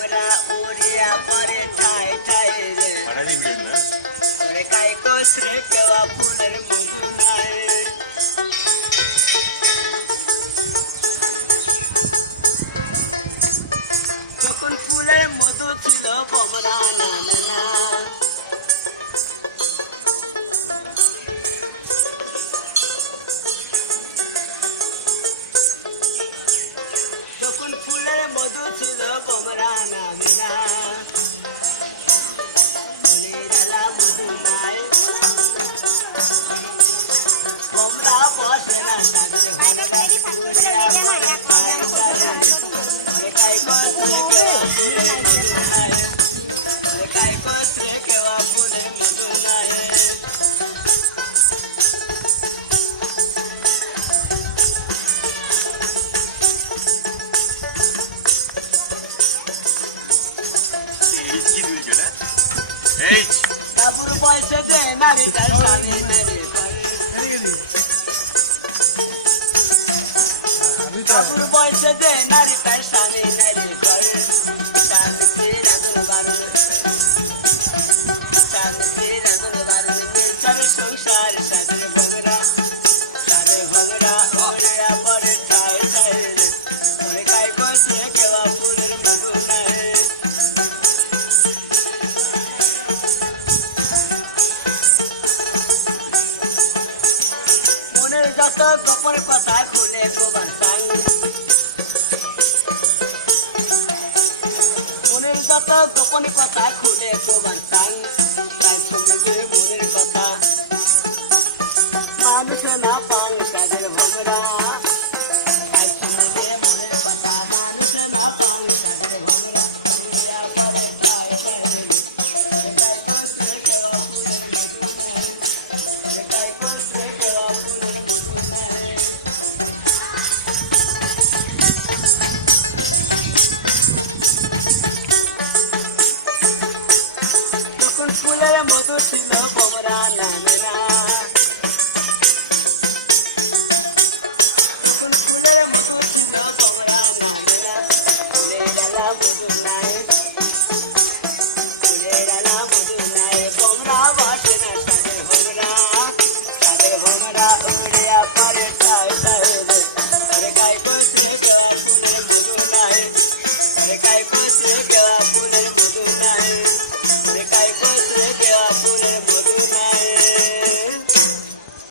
ভোমরা উড়িয়া পরে ঠায় ঠায় রে ওরে কাই কসরে কেওয়া ফুলের মধু নাই যখন ফুলের মধু ছিল ভোমরা নামে না যখন ফুলের মধু ছিল ভোমরা নামে না মনিরালা মধু নাই ভোমরা বসে না তাদের ওরে কাই কসরে কেওয়া ফুলের মধু নাই ওরে কাই কসরে কেওয়া ফুলের মধু নাই কাবুর বয়সে যে নারীটার স্বামী মেরে কাবুর বয়সে যে নারীটার স্বামী মেরে করে শান্তি রাজন বারণ শান্তি রাজন বারণ চলে সংসার সাদের ভোমরা ওরে পরে ঠায় ঠায় ওরে কাই কসরে কেওয়া ফুলের মধু নাই মনের যত গোপন কথা খুলে গোবার সাং মনের যত গোপন কথা খুলে গোবার সাং তাই শুনবে মনের কথা মানুষ না পান তাদের ভোমরা তাই শুনবে মনের কথা মানুষ না পান তাদের ভোমরা উড়িয়া পরে ঠায় ঠায় কাই কসরে কেওয়া ফুলের মধু নাই কাই কসরে কেওয়া ফুলের মধু নাই যখন ফুলের মধু ছিল ভোমরা নামে না যখন ফুলের মধু ছিল ভোমরা নামে না মনিরালা মধু নাই